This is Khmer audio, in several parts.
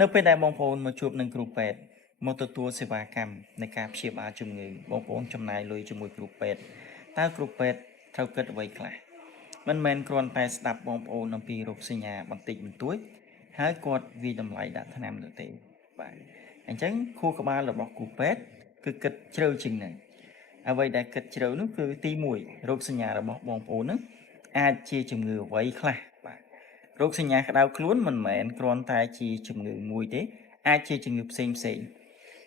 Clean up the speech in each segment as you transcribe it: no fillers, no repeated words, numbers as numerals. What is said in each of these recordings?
នៅពេលដែលបងប្អូនមកជួបនឹងគ្រូពេទ្យមកទទួលសេវាកម្មនៃការព្យាបាលជំងឺបងប្អូនចំណាយលុយជាមួយគ្រូពេទ្យតើគ្រូពេទ្យត្រូវគិតអ្វីខ្លះមិនមែនគ្រាន់តែស្ដាប់បងប្អូនអំពីរោគសញ្ញាបន្តិចបន្តួចហើយគាត់វាយតម្លៃដាក់ថ្នាំទៅទេបាទអញ្ចឹងខួរក្បាលរបស់គ្រូពេទ្យគឺគិតជ្រៅជាងហ្នឹងអ្វីដែលគិតជ្រៅនោះគឺទី1រោគសញ្ញារបស់បងប្អូនហ្នឹងអាចជាជំងឺអ្វីខ្លះបាទរោគសញ្ញាក្តៅខ្លួនមិនមែនគ្រាន់តែជាជំងឺមួយទេអាចជាជំងឺផ្សេង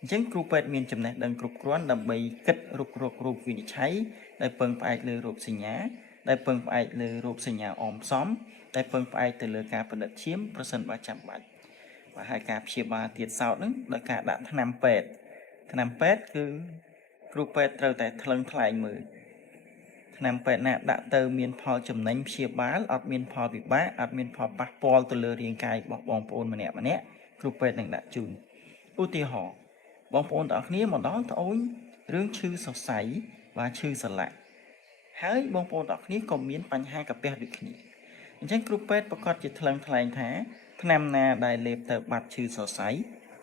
អញ្ចឹងគ្រូពេទ្យមានចំណេះដឹងគ្រប់គ្រាន់ដើម្បីគិតរុករោគវិនិច្ឆ័យដែលពឹងផ្អែកលើរោគសញ្ញាដែលពឹងផ្អែកលើរោគសញ្ញាអមផ្សំដែលពឹងផ្អែកទៅលើការពិនិត្យឈាមប្រសិនបើចាំបាច់បាទហើយការព្យាបាលទៀតសោតហ្នឹងដោយការដាក់ថ្នាំពេទ្យគឺគ្រូពេទ្យត្រូវតែថ្លឹងថ្លែងមើលថ្នាំពេទ្យណាដាក់ទៅមានផលចំណេញព្យាបាលអត់មានផលវិបាកអត់មានផលប៉ះពាល់ទៅលើរាងកាយរបស់បងប្អូនម្នាក់គ្រូពេទ្យនឹងដាក់ជូនឧទាហរណ៍បងប្អូនទាំងអស់គ្នាមកដល់ត្អូញរឿងឈឺសរសៃបាទឈឺសន្លាក់ហើយបងប្អូនទាំងអស់គ្នាក៏មានបញ្ហាកាពះដូចគ្នាអញ្ចឹងគ្រូពេទ្យប្រកាសជាថ្លឹងថ្លែងថាថ្នាំណាដែលលេបទៅបាត់ឈឺសរសៃ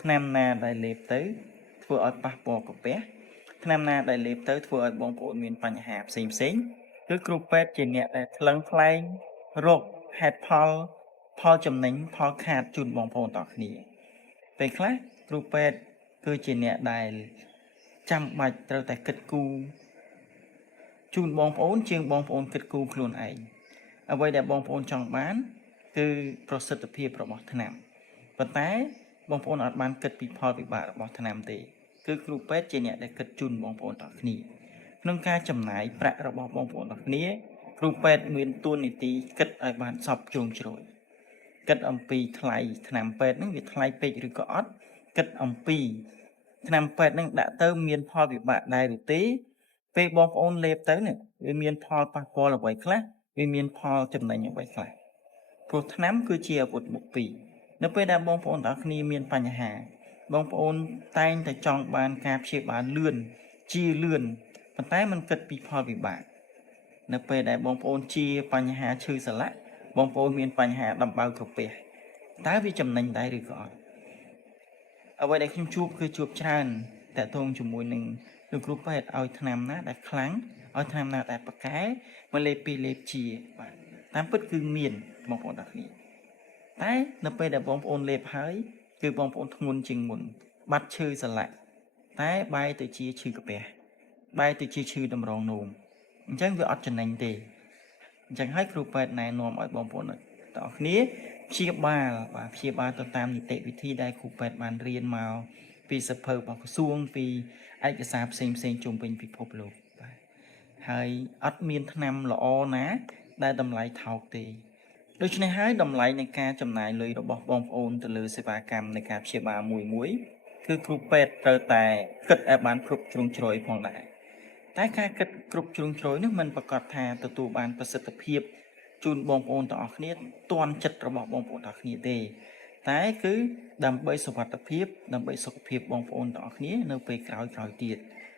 ថ្នាំណាដែលលេបទៅធ្វើឲ្យប៉ះពាល់កាពះថ្នាំណាដែលលេបទៅធ្វើឲ្យបងប្អូនមានបញ្ហាផ្សេងគឺគ្រូពេទ្យជាអ្នកដែលថ្លឹងថ្លែងរកហេតុផលចំណេញផលខាតជូនបងប្អូនទាំងគ្នាពេលខ្លះគ្រូពេទ្យគឺជាអ្នកដែលចាំបាច់ត្រូវតែគិតគូរជូនបងប្អូនជាងបងប្អូនគិតគូរខ្លួនឯងអ្វីដែលបងប្អូនចង់បានគឺប្រសិទ្ធភាពរបស់ថ្នាំប៉ុន្តែបងប្អូនអត់បានគិតពីផលវិបាករបស់ថ្នាំទេគឺគ្រូពេទ្យជាអ្នកដែលគិតជូនបងប្អូនទាំងគ្នាក្នុងការចំណាយប្រាក់របស់បងប្អូនទាំងគ្នាគ្រូពេទ្យមានតួនាទីគិតឲ្យបានសពជ្រុងជ្រោយគិតអំពីថ្លៃថ្នាំពេទ្យហ្នឹងវាថ្លៃពេកឬក៏អត់គិតអំពីថ្នាំពេទ្យហ្នឹងដាក់ទៅមានផលវិបាកដែរឬទេពេលបងប្អូនលេបទៅនេះវាមានផលប៉ះពាល់អ្វីខ្លះវាមានផលចំណេញអ្វីខ្លះព្រោះថ្នាំគឺជាអាវុធមុខពីរនៅពេលដែលបងប្អូនទាំងគ្នាមានបញ្ហាបងប្អូនតែងតែចង់បានការព្យាបាលលឿនជាលឿនប៉ុន្តែมันគិតពីផលវិបាកនៅពេលដែលបងប្អូនជាបញ្ហាឈឺសន្លាក់បងប្អូនមានបញ្ហាដំបៅក្រពះតើវាចំណេញដែរឬក៏អត់អ្វីដែលខ្ញុំជួបគឺជួបច្រើនតើតងជាមួយនឹងលោកគ្រូពេទ្យឲ្យថ្នាំណាដែលខ្លាំងឲ្យថ្នាំណាដែលប្រកែមកលេបពីលេបជាបាទតាមពិតគឺមានបងប្អូនទាំងគ្នាតែនៅពេលដែលបងប្អូនលេបហើយគឺបងប្អូនធ្ងន់ជាងមុនបាត់ឈឺសន្លាក់តែបែរទៅជាឈឺកាពះបែរទៅជាឈឺតម្រងនោមអញ្ចឹងវាអត់ចំណេញទេអញ្ចឹងហើយគ្រូពេទ្យណែនាំឲ្យបងប្អូនទាំងអស់គ្នាព្យាបាលទៅតាមនីតិវិធីដែលគ្រូពេទ្យបានរៀនមកពីសភៅរបស់ក្រសួងពីឯកសារផ្សេងជុំវិញពិភពលោកបាទហើយអត់មានថ្នាំល្អណាដែលតម្លៃថោកទេដូច្នេះហើយតម្លៃនៃការចំណាយលុយរបស់បងប្អូនទៅលើសេវាកម្មនៃការព្យាបាលមួយគឺគ្រូពេទ្យត្រូវតែគិតឲ្យបានគ្រប់ជ្រុងជ្រោយផងដែរតែការគិតគ្រប់ជ្រុងជ្រោយនេះមិនប្រកាសថាទទួលបានប្រសិទ្ធភាពជូនបងប្អូនទាំងអស់គ្នាទាន់ចិត្តរបស់បងប្អូនទាំងអស់គ្នាទេតែគឺដើម្បីសុវត្ថិភាពដើម្បីសុខភាពបងប្អូនទាំងអស់គ្នានៅពេលក្រោយទៀត